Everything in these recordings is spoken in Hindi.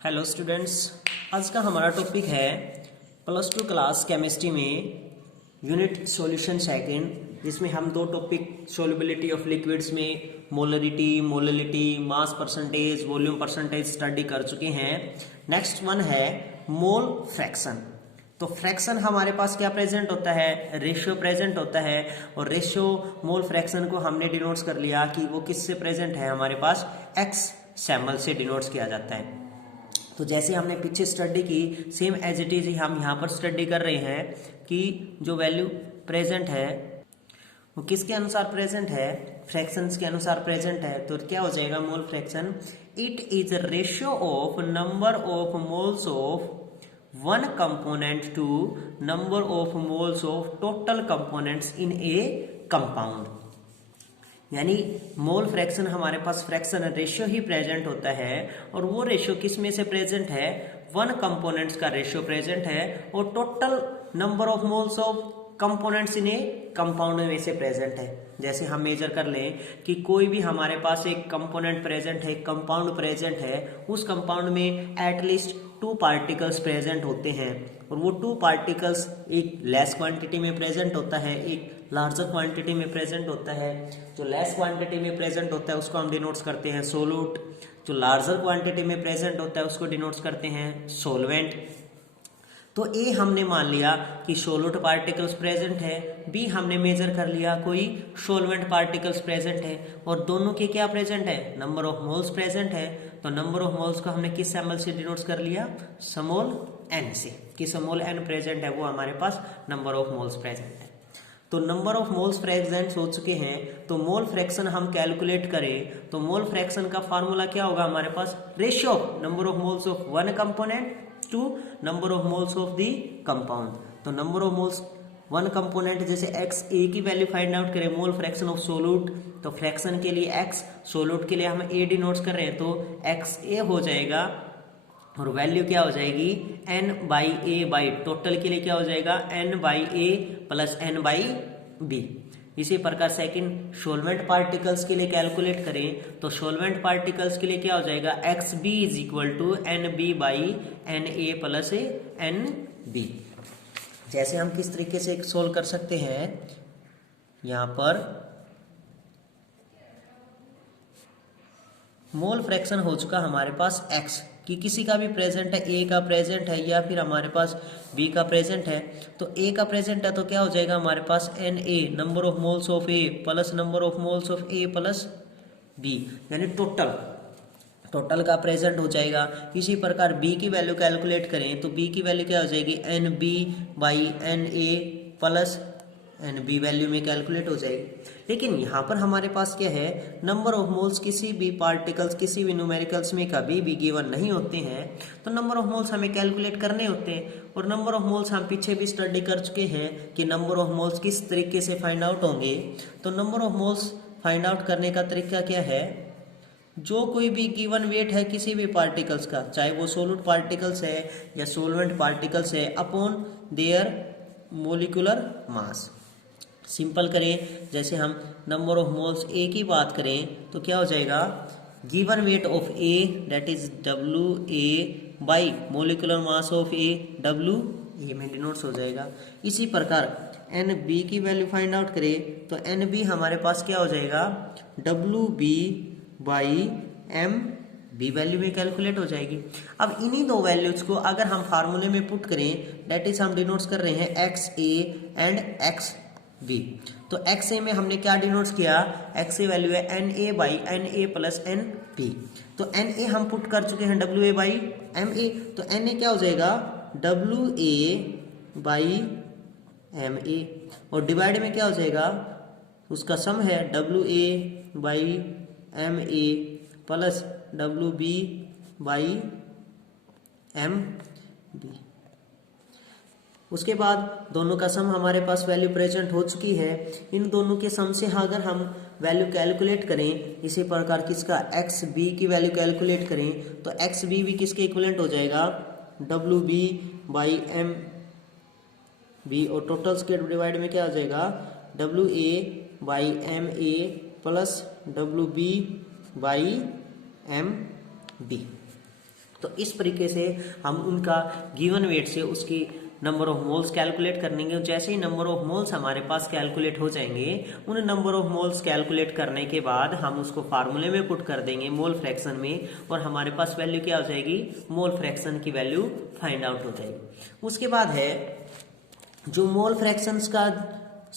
हेलो स्टूडेंट्स, आज का हमारा टॉपिक है प्लस टू क्लास केमिस्ट्री में यूनिट सॉल्यूशन सेकंड, जिसमें हम दो टॉपिक सॉल्युबिलिटी ऑफ लिक्विड्स में molarity, mass percentage, volume percentage study कर चुके हैं। नेक्स्ट वन है मोल फ्रैक्शन। तो फ्रैक्शन हमारे पास क्या प्रेजेंट होता है, रेशियो प्रेजेंट होता है, और रेशियो मोल फ्रैक्शन को हमने डिनोट्स कर लिया कि वो किससे प्रेजेंट है, हमारे पास एक्स सैम्पल से डिनोट्स किया जाता है। तो जैसे हमने पीछे स्टडी की, सेम एज इट इज ही हम यहाँ पर स्टडी कर रहे हैं कि जो वैल्यू प्रेजेंट है वो किसके अनुसार प्रेजेंट है, फ्रैक्शंस के अनुसार प्रेजेंट है। तो क्या हो जाएगा mole fraction, it is ratio of number of moles of one component to number of moles of total components in a compound. यानी मोल फ्रैक्शन हमारे पास फ्रैक्शन रेशियो ही प्रेजेंट होता है, और वो रेशियो किस में से प्रेजेंट है, वन कंपोनेंट्स का रेशियो प्रेजेंट है, और total number of moles of components in a compound में से प्रेजेंट है। जैसे हम मेजर कर लें कि कोई भी हमारे पास एक कंपोनेंट प्रेजेंट है, कंपाउंड प्रेजेंट है, उस कंपाउंड में एटलीस्ट 2 पार्टिकल्स प्रेजेंट होते हैं, और वो 2 पार्टिकल्स एक लेस क्वांटिटी में प्रेजेंट होता है, एक लार्जर क्वांटिटी में प्रेजेंट होता है। जो लेस क्वांटिटी में प्रेजेंट होता है उसको हम डिनोट्स करते हैं सोलूट, जो लार्जर क्वांटिटी में प्रेजेंट होता है उसको डिनोट्स करते हैं सोलवेंट। तो ए हमने मान लिया कि सोलूट पार्टिकल्स प्रेजेंट है, बी हमने मेजर कर लिया कोई सोलवेंट पार्टिकल्स प्रेजेंट है, और दोनों के क्या प्रेजेंट है, नंबर ऑफ मोल्स प्रेजेंट है। तो नंबर ऑफ मोल्स को हमने किस सैम्पल से डिनोट्स कर लिया, स्मॉल एन से, कि स्मॉल एन प्रेजेंट है वो हमारे पास नंबर ऑफ मोल्स प्रेजेंट है। तो नंबर ऑफ मोल्स प्रेजेंट हो चुके हैं, तो मोल फ्रैक्शन हम कैलकुलेट करें तो मोल फ्रैक्शन का फार्मूला क्या होगा हमारे पास, ratio of number of moles of one component to number of moles of the compound. तो number of moles one component, जैसे एक्स ए की वैल्यू फाइंड आउट करें, मोल फ्रैक्शन ऑफ सोलूट, तो फ्रैक्शन के लिए एक्स, सोलूट के लिए हम ए डिनोट्स कर रहे हैं, तो एक्स ए हो जाएगा, और वैल्यू क्या हो जाएगी, n by a by, total के लिए क्या हो जाएगा, n by a plus n by b. इसी प्रकार सेकंड सोलवेंट पार्टिकल्स के लिए कैलकुलेट करें तो सोलवेंट पार्टिकल्स के लिए क्या हो जाएगा, x b is equal to n b by N A plus N b. जैसे हम किस तरीके से सोल्व कर सकते हैं, यहां पर मोल फ्रैक्शन हो चुका हमारे पास x, कि किसी का भी प्रेजेंट है, ए का प्रेजेंट है या फिर हमारे पास बी का प्रेजेंट है। तो ए का प्रेजेंट है तो क्या हो जाएगा हमारे पास N A, number of moles of A plus number of moles of A plus B, यानी टोटल का प्रेजेंट हो जाएगा। इसी प्रकार बी की वैल्यू कैलकुलेट करें तो बी की वैल्यू क्या हो जाएगी, n b by N A plus N b value में कैलकुलेट हो जाएगी। लेकिन यहाँ पर हमारे पास क्या है, नंबर ऑफ मोल्स किसी भी पार्टिकल्स, किसी भी न्यूमेरिकल्स में कभी भी गिवन नहीं होते हैं, तो नंबर ऑफ मोल्स हमें कैलकुलेट करने होते हैं। और नंबर ऑफ मोल्स हम पीछे भी स्टडी कर चुके हैं कि नंबर ऑफ मोल्स किस तरीके से फाइंड आउट होंगे। तो number of moles find out करने का तरीका क्या है, जो कोई भी गिवन वेट है किसी भी पार्टिकल्स का, चाहे वो सोलूट पार्टिकल्स है या सोलवेंट पार्टिकल्स है, upon their molecular mass. Simple करें, जैसे हम नंबर ऑफ मोल्स ए की बात करें तो क्या हो जाएगा, given weight of A that is W A by molecular mass of A, W A में डिनोट्स हो जाएगा। इसी प्रकार एन बी की वैल्यू फाइंड आउट करें तो एन बी हमारे पास क्या हो जाएगा, W B by M B value में कैलकुलेट हो जाएगी। अब इन्हीं दो वैल्यूज को अगर हम फार्मूले में पुट करें, दैट इज हम डिनोट्स कर रहे हैं X A and X B. तो एक्स ए में हमने क्या डिनोट्स किया, एक्स ए वैल्यू है N A by N A plus N B. तो एन ए हम पुट कर चुके हैं W A by M A, तो एन ए क्या हो जाएगा, W A by M A, और डिवाइड में क्या हो जाएगा, उसका सम है W A by M A plus W B by M b. उसके बाद दोनों का सम हमारे पास वैल्यू प्रेजेंट हो चुकी है। इन दोनों के सम से अगर हम वैल्यू कैलकुलेट करें, इसी प्रकार किसका, एक्स बी की वैल्यू कैलकुलेट करें तो एक्स बी भी किसके इक्विवेलेंट हो जाएगा, W B by M B, और टोटल्स के डिवाइड में क्या हो जाएगा, W A by M A plus W B by M B. तो इस तरीके से हम उनका गिवन वेट से उसकी नंबर ऑफ मोल्स कैलकुलेट करेंगे। जैसे ही नंबर ऑफ मोल्स हमारे पास कैलकुलेट हो जाएंगे, उन नंबर ऑफ मोल्स कैलकुलेट करने के बाद हम उसको फार्मूले में पुट कर देंगे मोल फ्रैक्शन में, और हमारे पास वैल्यू क्या हो जाएगी, मोल फ्रैक्शन की वैल्यू फाइंड आउट हो जाएगी। उसके बाद है जो मोल फ्रैक्शंस का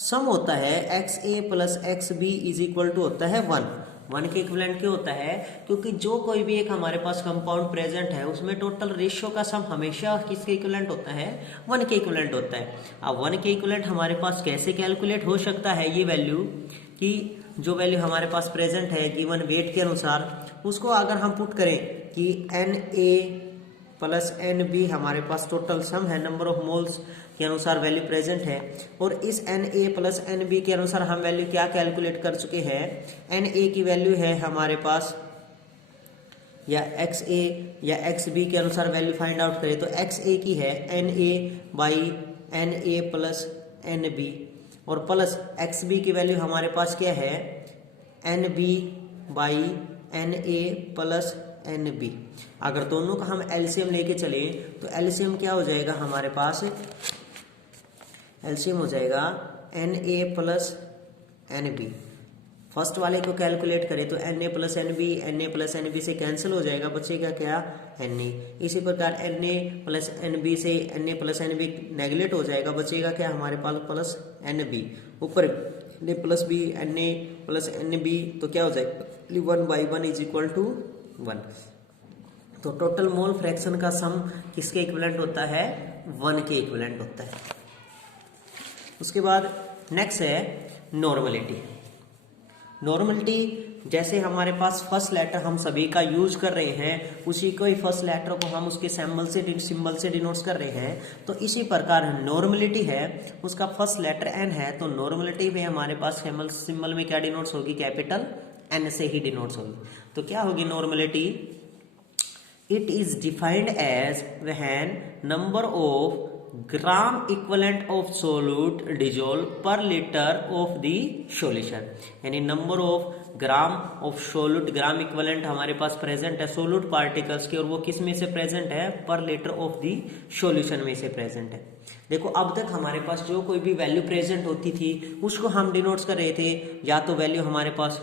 सम होता है XA plus XB is equal to होता है 1 के इक्विवेलेंट क्यों होता है, क्योंकि जो कोई भी एक हमारे पास कंपाउंड प्रेजेंट है उसमें टोटल रेशियो का सम हमेशा किसके इक्विवेलेंट होता है, 1 के इक्विवेलेंट होता है। अब 1 के इक्विवेलेंट हमारे पास कैसे कैलकुलेट हो सकता है ये वैल्यू, कि जो वैल्यू हमारे पास प्रेजेंट है गिवन वेट के अनुसार, उसको अगर हम पुट करें कि NA प्लस NB हमारे पास टोटल सम है नंबर ऑफ मोल्स के अनुसार वैल्यू प्रेजेंट है, और इस NA प्लस NB के अनुसार हम वैल्यू क्या कैलकुलेट कर चुके हैं, NA की वैल्यू है हमारे पास, या XA या XB के अनुसार वैल्यू फाइंड आउट करें तो XA की है NA by NA plus NB, और प्लस XB की वैल्यू हमारे पास क्या है, NB by NA plus NB। अगर दोनों का हम एलसीएम लेके चले तो एलसीएम क्या हो जाएगा हमारे पास, एलसीएम हो जाएगा NA प्लस NB। फर्स्ट वाले को कैलकुलेट करें तो NA प्लस NB से कैंसिल हो जाएगा, बचेगा क्या, NA। इसी प्रकार NA प्लस NB से NA प्लस NB नेगलेक्ट हो जाएगा, बचेगा क्या हमारे पास प्लस NB। ऊपर NA plus B NA plus NB तो क्या हो जाएगा, 1/1 इज इक्वल टू 1। तो टोटल मोल फ्रैक्शन का सम किसके इक्विवेलेंट होता है, 1 के इक्विवेलेंट होता है। उसके बाद नेक्स्ट है नॉर्मलिटी। नॉर्मलिटी जैसे हमारे पास फर्स्ट लेटर हम सभी का यूज कर रहे हैं, उसी को ही फर्स्ट लेटर को हम उसके सिंबल से डिनोट कर रहे हैं, तो इसी प्रकार नॉर्मलिटी है उसका फर्स्ट लेटर N है, तो नॉर्मलिटी में हमारे पास सिंबल में क्या डिनोट्स होगी, कैपिटल N से ही डिनोट्स होगी। तो क्या होगी normality, it is defined as when number of gram equivalent of solute dissolve per litre of the solution, यानी number of gram of solute, gram equivalent हमारे पास प्रेजेंट है सोल्यूट पार्टिकल्स के, और वो किस में से प्रेजेंट है, पर लीटर ऑफ द सॉल्यूशन में से प्रेजेंट है। देखो अब तक हमारे पास जो कोई भी वैल्यू प्रेजेंट होती थी उसको हम डिनोट कर रहे थे, या तो वैल्यू हमारे पास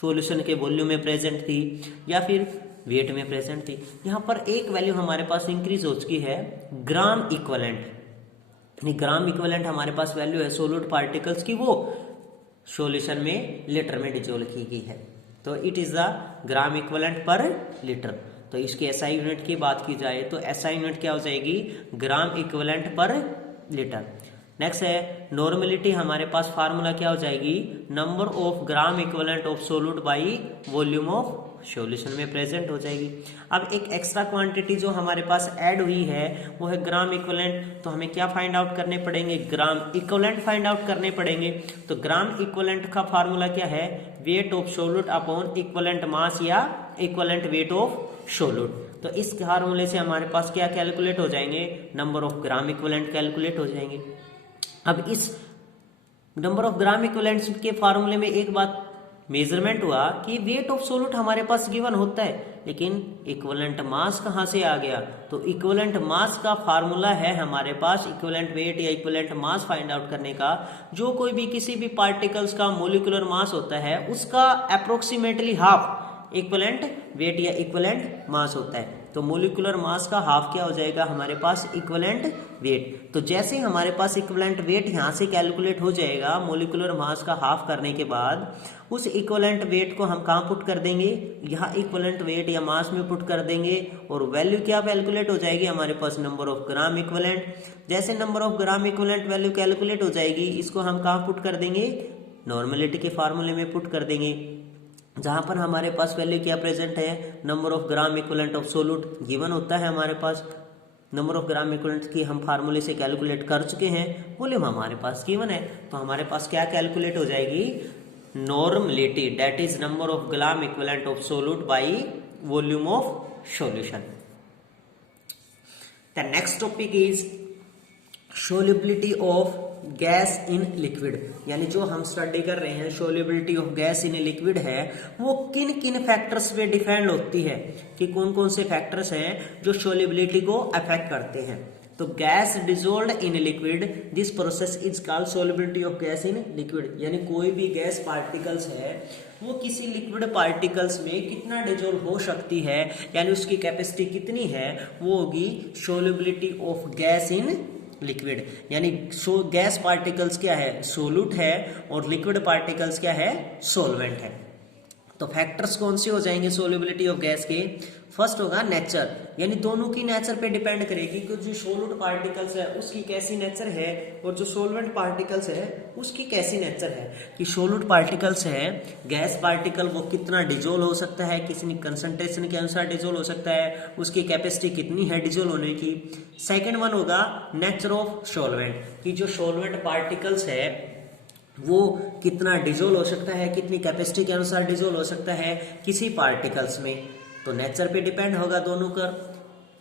सॉल्यूशन के वॉल्यूम में प्रेजेंट थी या फिर वेट में प्रेजेंट थी। यहाँ पर एक वैल्यू हमारे पास इंक्रीज हो चुकी है, ग्राम इक्विवेलेंट, यानी ग्राम इक्विवेलेंट हमारे पास वैल्यू है सोल्यूट पार्टिकल्स की, वो सॉल्यूशन में लीटर में डिजोल्व की गई है, तो it is the gram equivalent पर लीटर। तो इसकी एसआई यूनिट की बात की जाए तो एसआई यूनिट क्या हो जाएगी, ग्राम इक्विवेलेंट पर लीटर। नेक्स्ट है नॉर्मलिटी, हमारे पास फार्मूला क्या हो जाएगी, number of gram equivalent of solute by volume of solution में प्रेजेंट हो जाएगी। अब एक एक्स्ट्रा क्वांटिटी जो हमारे पास ऐड हुई है वो है ग्राम इक्विवेलेंट, तो हमें क्या फाइंड आउट करने पड़ेंगे, ग्राम इक्विवेलेंट फाइंड आउट करने पड़ेंगे। तो ग्राम इक्विवेलेंट का फार्मूला क्या है, weight of solute upon equivalent mass या इक्विवेलेंट वेट ऑफ सोल्यूट। तो इस फार्मूले से हमारे पास क्या कैलकुलेट हो जाएंगे, number of gram equivalent calculate हो जाएंगे। अब इस नंबर ऑफ ग्राम इक्विवेलेंट के फार्मूले में एक बात मेजरमेंट हुआ कि वेट ऑफ सोल्यूट हमारे पास गिवन होता है, लेकिन इक्विवेलेंट मास कहां से आ गया, तो इक्विवेलेंट मास का फार्मूला है हमारे पास इक्विवेलेंट वेट या इक्विवेलेंट मास फाइंड आउट करने का। जो कोई भी किसी भी पार्टिकल्स का मोलिकुलर मास होता है उसका अप्रोक्सीमेटली हाफ इक्विवेलेंट वेट या इक्विवेलेंट मास होता है, तो मोलिकुलर मास का हाफ क्या हो जाएगा हमारे पास, इक्विवेलेंट वेट। तो जैसे हमारे पास इक्विवेलेंट वेट यहां से कैलकुलेट हो जाएगा मोलिकुलर मास का हाफ करने के बाद, उस इक्विवेलेंट वेट को हम कहां पुट कर देंगे, यहाँ इक्विवेलेंट वेट या मास में पुट कर देंगे, और वैल्यू क्या कैलकुलेट हो जाएगी हमारे पास, नंबर ऑफ ग्राम इक्विवेलेंट। जैसे number of gram equivalent value calculate हो जाएगी, इसको हम कहां पुट कर देंगे, नॉर्मलिटी के फार्मूले में पुट कर देंगे, जहां पर हमारे पास वैल्यू क्या प्रेजेंट है, number of gram equivalent of solute given होता है हमारे पास। नंबर ऑफ ग्राम इक्विवेलेंट की हम फार्मूले से कैलकुलेट कर चुके हैं, वॉल्यूम हमारे पास गिवन है, तो हमारे पास क्या कैलकुलेट हो जाएगी, normality, that is number of gram equivalent of solute by volume of solution. The next topic is solubility of gas in liquid, यानी जो हम स्टडी कर रहे हैं solubility of gas in liquid है, वो किन किन फैक्टर्स पे डिपेंड होती है, कि कौन कौन से फैक्टर्स हैं जो सोल्युबिलिटी को अफेक्ट करते हैं। तो gas dissolved in liquid, this process is called solubility of gas in liquid, यानी कोई भी गैस पार्टिकल्स है वो किसी लिक्विड पार्टिकल्स में कितना डिजोल्व हो सकती है, यानी उसकी कैपेसिटी कितनी है, वो होगी solubility of gas in liquid. यानी गैस पार्टिकल्स क्या है, सोलूट है, और लिक्विड पार्टिकल्स क्या है, सोलवेंट है। तो फैक्टर्स कौन से हो जाएंगे सोल्युबिलिटी ऑफ गैस के? फर्स्ट होगा नेचर, यानी दोनों की नेचर पे डिपेंड करेगी कि जो सोलूट पार्टिकल्स है उसकी कैसी नेचर है, और जो सोलवेंट पार्टिकल्स है उसकी कैसी नेचर है। कि सोलूट पार्टिकल्स है, गैस पार्टिकल, वो कितना डिजोल्व हो सकता है, किसी कंसंट्रेशन के अनुसार डिजोल्व हो सकता है, उसकी कैपेसिटी कितनी है डिजोल्व होने की। सेकेंड वन होगा नेचर ऑफ सोलवेंट, कि जो सोलवेंट पार्टिकल्स है वो कितना डिजोल्व हो सकता है, कितनी कैपेसिटी के अनुसार डिजोल्व हो सकता है किसी पार्टिकल्स में, तो नेचर पे डिपेंड होगा दोनों का।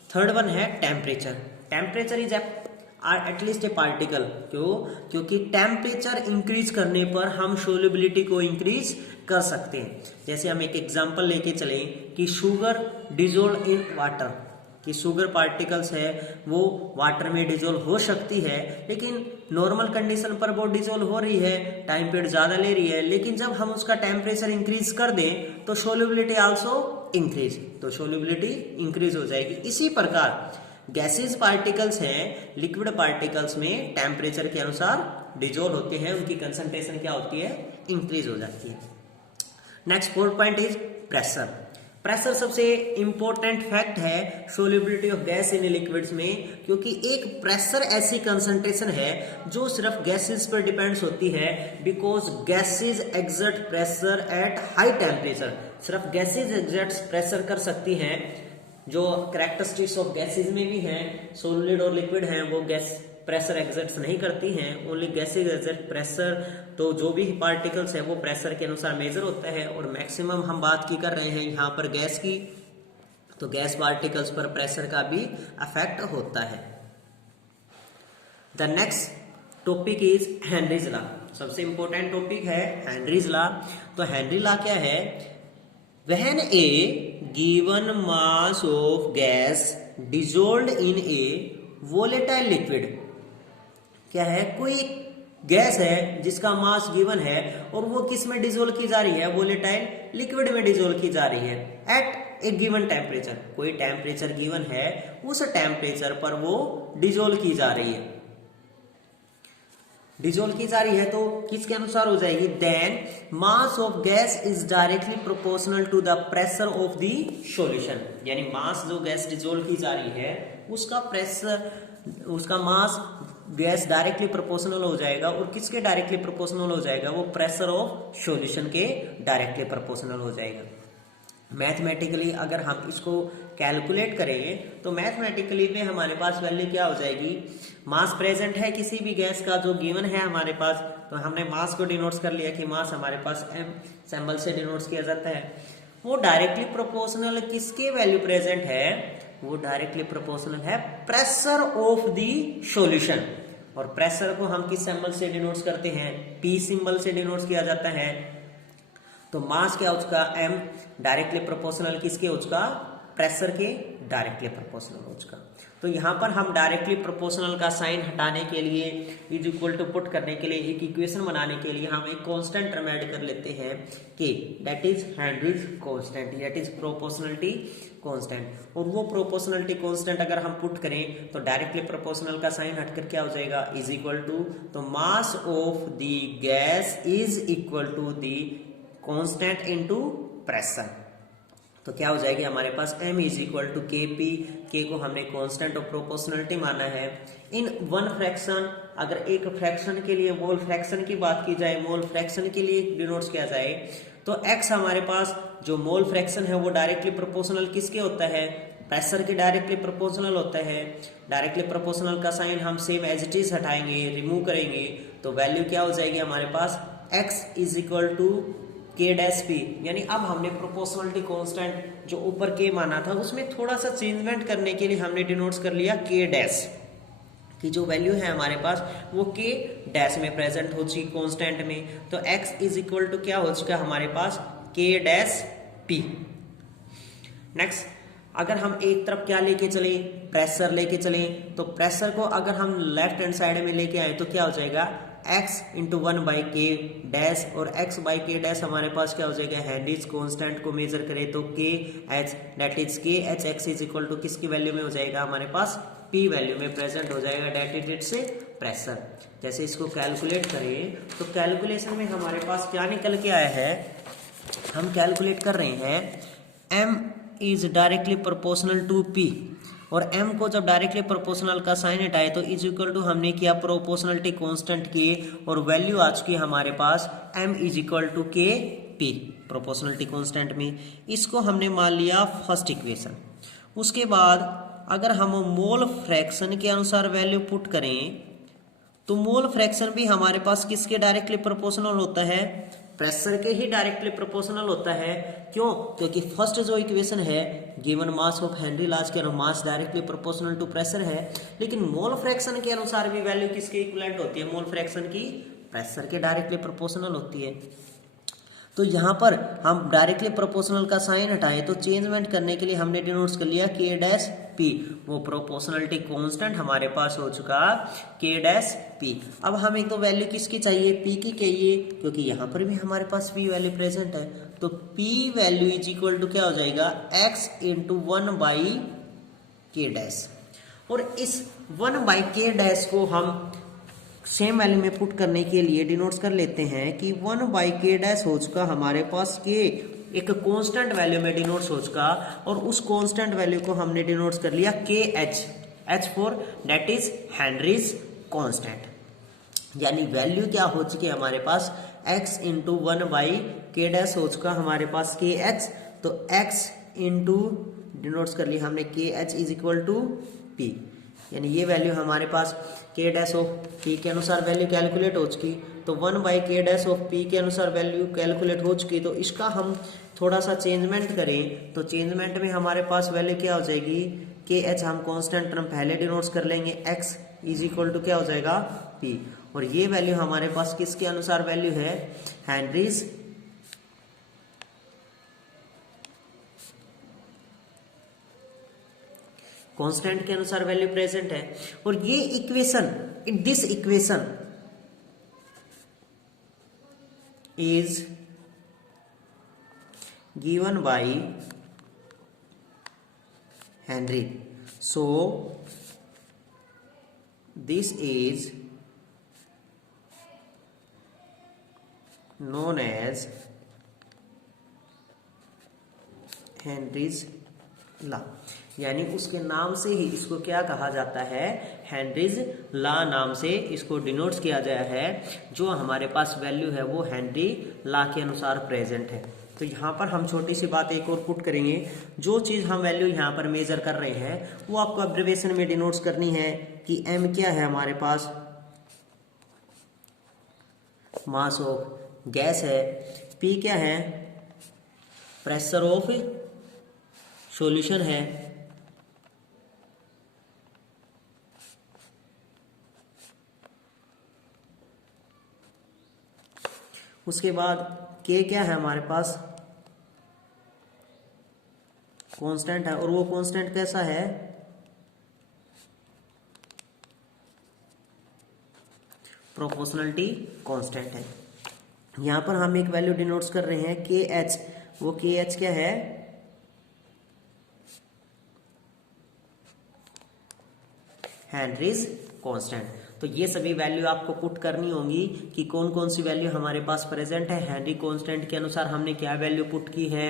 थर्ड वन है temperature, temperature is at least A particle, क्यों? क्योंकि टेम्परेचर इंक्रीज करने पर हम सोल्युबिलिटी को इंक्रीज कर सकते हैं। जैसे हम एक एग्जांपल लेके चले कि शुगर डिजोल्व इन वाटर, कि शुगर पार्टिकल्स है वो वाटर में डिजोल्व हो सकती है, लेकिन नॉर्मल कंडीशन पर वो डिजोल्व हो रही है, टाइम पीरियड ज्यादा ले रही है, लेकिन जब हम उसका टेम्परेचर इंक्रीज कर दें तो सोल्युबिलिटी आल्सो इंक्रीज, तो सोल्युबिलिटी इंक्रीज हो जाएगी। इसी प्रकार गैसेस पार्टिकल्स हैं, लिक्विड पार्टिकल्स में टेम्परेचर के अनुसार डिजोल्व होते हैं, उनकी कंसंट्रेशन क्या होती है, इंक्रीज हो जाती है। Next fourth point is pressure. Pressure सबसे इंपॉर्टेंट फैक्ट है solubility of gas in liquids में, क्योंकि एक प्रेशर ऐसी कंसंट्रेशन है जो सिर्फ गैसेस पर डिपेंड्स होती है, because gases exert pressure at high temperature, सिर्फ गैसेस एक्सर्ट प्रेशर कर सकती हैं। जो कैरेक्टरिस्टिक्स ऑफ गैसेस में भी हैं, सॉलिड और लिक्विड हैं, वो गैस प्रेशर एक्सर्ट नहीं करती हैं, ओनली गैसेज एक्सर्ट प्रेशर। तो जो भी पार्टिकल्स है वो प्रेशर के अनुसार मेजर होता है, और मैक्सिमम हम बात की कर रहे हैं यहाँ पर गैस की, तो गैस पार्टिकल्स पर प्रेशर का भी अफेक्ट होता है। The next topic is Henry's law, सबसे इंपॉर्टेंट टॉपिक है हेनरीज लॉ। तो हेनरी लॉ क्या है? When A given mass of gas dissolved in A volatile liquid, क्या है, कोई गैस है जिसका मास गिवन है और वो किस में डिजोल्व की जा रही है, वोलेटाइल लिक्विड में डिजोल्व की जा रही है एट ए गिवन टेम्परेचर, कोई टेम्परेचर गिवन है, उस टेम्परेचर पर वो डिजोल्व की जा रही है, डिजोल्व की जा रही है, तो किसके अनुसार हो जाएगी? Then mass of gas is directly proportional to the pressure of the solution, यानी मास जो गैस डिजोल्व की जा रही है उसका प्रेशर, उसका मास गैस डायरेक्टली प्रोपोर्शनल हो जाएगा, और किसके डायरेक्टली प्रोपोर्शनल हो जाएगा? वो प्रेशर ऑफ सॉल्यूशन के डायरेक्टली प्रोपोर्शनल हो जाएगा। मैथमेटिकली अगर हम इसको कैलकुलेट करें तो मैथमेटिकली में हमारे पास वैल्यू क्या हो जाएगी? मास प्रेजेंट है किसी भी गैस का जो गिवन है हमारे पास, तो हमने मास को डिनोट कर लिया कि मास हमारे पास m सिंबल से डिनोट किया जाता है, वो डायरेक्टली प्रोपोर्शनल किसके वैल्यू प्रेजेंट है? वो डायरेक्टली प्रोपोर्शनल है प्रेशर ऑफ द सॉल्यूशन, और प्रेशर को हम किस सिंबल से डिनोट करते हैं? P सिंबल से डिनोट किया जाता है। तो मास क्या उसका m डायरेक्टली प्रोपोर्शनल किसके? उसका प्रेशर के डायरेक्टली प्रोपोर्शनल उसका। तो यहाँ पर हम डायरेक्टली प्रोपोर्शनल का साइन हटाने के लिए, इज इक्वल टू पुट करने के लिए, एक इक्वेशन बनाने के लिए हम एक कांस्टेंट टर्म ऐड कर लेते हैं कि that is Henrys constant, that is proportionality constant. और वो प्रोपोर्शनलिटी कांस्टेंट अगर हम पुट करें तो डायरेक्टली प्रोपोर्शनल का साइन हटकर क्या हो जाएगा? इज इक्वल टू, तो mass of the gas is equal to the constant into pressure. तो क्या हो जाएगी हमारे पास? m is equal to k p, k को हमने कांस्टेंट ऑफ प्रोपोर्शनलिटी माना है। इन वन फ्रैक्शन, अगर एक फ्रैक्शन के लिए मोल फ्रैक्शन की बात की जाए, मोल फ्रैक्शन के लिए डिनोट किया जाए, तो x हमारे पास जो मोल फ्रैक्शन है वो डायरेक्टली प्रोपोर्शनल किसके होता है? प्रेशर के डायरेक्टली प्रोपोर्शनल होता है। डायरेक्टली प्रोपोर्शनल का साइन हम सेम एज इट इज हटाएंगे, रिमूव करेंगे, तो वैल्यू क्या हो जाएगी हमारे पास? x इज इक्वल टू के डैश पी, यानी अब हमने प्रोपोर्शनलिटी कांस्टेंट जो ऊपर के माना था उसमें थोड़ा सा चेंजमेंट करने के लिए हमने डिनोट कर लिया के डैश, कि जो वैल्यू है हमारे पास वो के डैश में प्रेजेंट हो चुकी कांस्टेंट में। तो x इज इक्वल टू क्या हो चुका हमारे पास के डैश पी। नेक्स्ट, अगर हम एक तरफ क्या लेके चले, प्रेशर लेके चले, तो प्रेशर को अगर हम लेफ्ट हैंड साइड में लेके आए तो क्या हो जाएगा x इंटू 1/k डैश, और x/k डैश हमारे पास क्या हो जाएगा हेनरीज कांस्टेंट को मेजर करें तो k h, that is k h x is equal to किसकी वैल्यू में हो जाएगा हमारे पास p वैल्यू में प्रेजेंट हो जाएगा, दैट इज इट्स प्रेशर। जैसे इसको कैलकुलेट करें तो कैलकुलेशन में हमारे पास क्या निकल के आया है, हम कैलकुलेट कर रहे हैं m is directly proportional to p, और m को जब डायरेक्टली प्रोपोर्शनल का साइन हटाए तो इज इक्वल टू हमने किया प्रोपोर्शनलिटी कांस्टेंट के, और वैल्यू आ चुकी है हमारे पास m इज इक्वल टू के p प्रोपोर्शनलिटी कांस्टेंट में। इसको हमने मान लिया फर्स्ट इक्वेशन। उसके बाद अगर हम मोल फ्रैक्शन के अनुसार वैल्यू पुट करें तो मोल फ्रैक्शन भी हमारे पास किसके डायरेक्टली प्रोपोर्शनल होता है, प्रेशर के ही डायरेक्टली प्रोपोर्शनल होता है। क्यों? क्योंकि फर्स्ट जो इक्वेशन है given mass of Henry large के मास डायरेक्टली प्रोपोर्शनल टू प्रेशर है, लेकिन मोल फ्रैक्शन के अनुसार भी वैल्यू किसके इक्विवेलेंट होती है, मोल फ्रैक्शन की प्रेशर के डायरेक्टली प्रोपोर्शनल होती है। तो यहाँ पर हम डायरेक्टली प्रोपोर्शनल का साइन हटाएं तो चेंजमेंट करने के लिए हमने डिनोट कर लिया के डैश पी, वो प्रोपोर्शनलिटी कांस्टेंट हमारे पास हो चुका के डैश पी। अब हमें तो वैल्यू किसकी चाहिए, पी की चाहिए, क्योंकि यहाँ पर भी हमारे पास पी वैल्यू प्रेजेंट है। तो p value is equal to क्या हो जाएगा एक्स इंटू 1/k डैश, और इस 1/k डैश को हम सेम वैल्यू में पुट करने के लिए डिनोट्स कर लेते हैं कि 1/k डैश हो चुका हमारे पास के एक कांस्टेंट वैल्यू में डिनोट्स हो चुका, और उस कांस्टेंट वैल्यू को हमने डिनोट्स कर लिया के H for that is Henrys constant. यानी वैल्यू क्या हो चुकी है हमारे पास x इंटू 1/k डैश हो चुका हमारे पास के एच, तो x इंटू डिनोट्स कर लिया हमने k h is equal to p, यानी ये वैल्यू हमारे पास के डैश ऑफ पी के अनुसार वैल्यू कैलकुलेट हो चुकी। तो 1/k डैश ऑफ पी के अनुसार वैल्यू कैलकुलेट हो चुकी, तो इसका हम थोड़ा सा चेंजमेंट करें तो चेंजमेंट में हमारे पास वैल्यू क्या हो जाएगी के एच, हम कांस्टेंट टर्म पहले डिनोट्स कर लेंगे, x इज इक्वल टू क्या हो जाएगा p, और ये वैल्यू हमारे पास किसके अनुसार वैल्यू है हेनरीज कांस्टेंट के अनुसार वैल्यू प्रेजेंट है। और ये equation, in this equation is given by Henry, so this is known as Henry's law, यानी उसके नाम से ही इसको क्या कहा जाता है हेनरीज लॉ नाम से इसको डिनोट्स किया गया है। जो हमारे पास वैल्यू है वो हेनरी लॉ के अनुसार प्रेजेंट है। तो यहाँ पर हम छोटी सी बात एक और पुट करेंगे, जो चीज हम वैल्यू यहाँ पर मेजर कर रहे हैं वो आपको अब्रिविएशन में डिनोट्स करनी है कि m क्या है हमारे पास मास ऑफ गैस है, p क्या है प्रेशर ऑफ सॉल्यूशन है, उसके बाद k क्या है हमारे पास कांस्टेंट है, और वो कांस्टेंट कैसा है प्रोपोर्शनलिटी कांस्टेंट है। यहां पर हम एक वैल्यू डिनोट्स कर रहे हैं के एच, वो के एच क्या है हेनरीज कांस्टेंट। तो ये सभी वैल्यू आपको पुट करनी होंगी कि कौन कौन सी वैल्यू हमारे पास प्रेजेंट है। हेनरी कांस्टेंट के अनुसार हमने क्या वैल्यू पुट की है,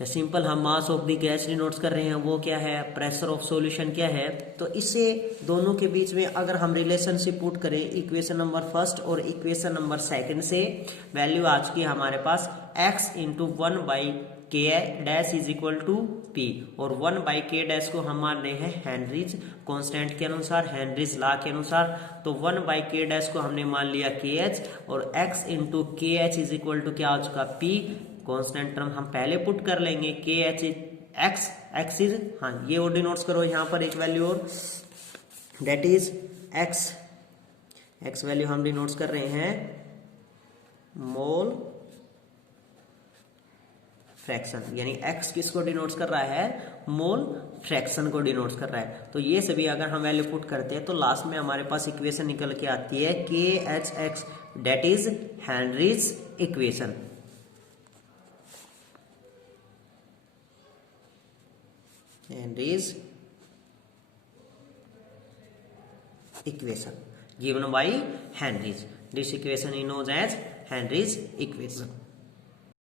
सिंपल हम मास ऑफ द गैस डिनोट्स कर रहे हैं वो क्या है, प्रेशर ऑफ सॉल्यूशन क्या है। तो इससे दोनों के बीच में अगर हम रिलेशनशिप पुट करें इक्वेशन नंबर फर्स्ट और इक्वेशन नंबर सेकंड से, वैल्यू आ चुकी है हमारे पास x into 1/k dash is equal to p, और 1/k डैश को हम मान रहे हैं हेनरीज कांस्टेंट के अनुसार, हेनरीज लॉ के अनुसार। तो 1/k डैश को हमने मान लिया kh, और x इंटू के एच इज इक्वल टू क्या आ चुका p, कांस्टेंट टर्म हम पहले पुट कर लेंगे के एच एक्स इज, हाँ ये और डिनोट्स करो यहाँ पर एक वैल्यू और that is x, x value हम डिनोट्स कर रहे हैं मोल फ्रैक्शन, यानी x किसको डिनोट्स कर रहा है, मोल फ्रैक्शन को डिनोट्स कर रहा है। तो ये सभी अगर हम वैल्यू पुट करते हैं तो लास्ट में हमारे पास इक्वेशन निकल के आती है KHX, that is Henry's equation. Henry's equation given by Henry's. This equation is known as Henry's equation.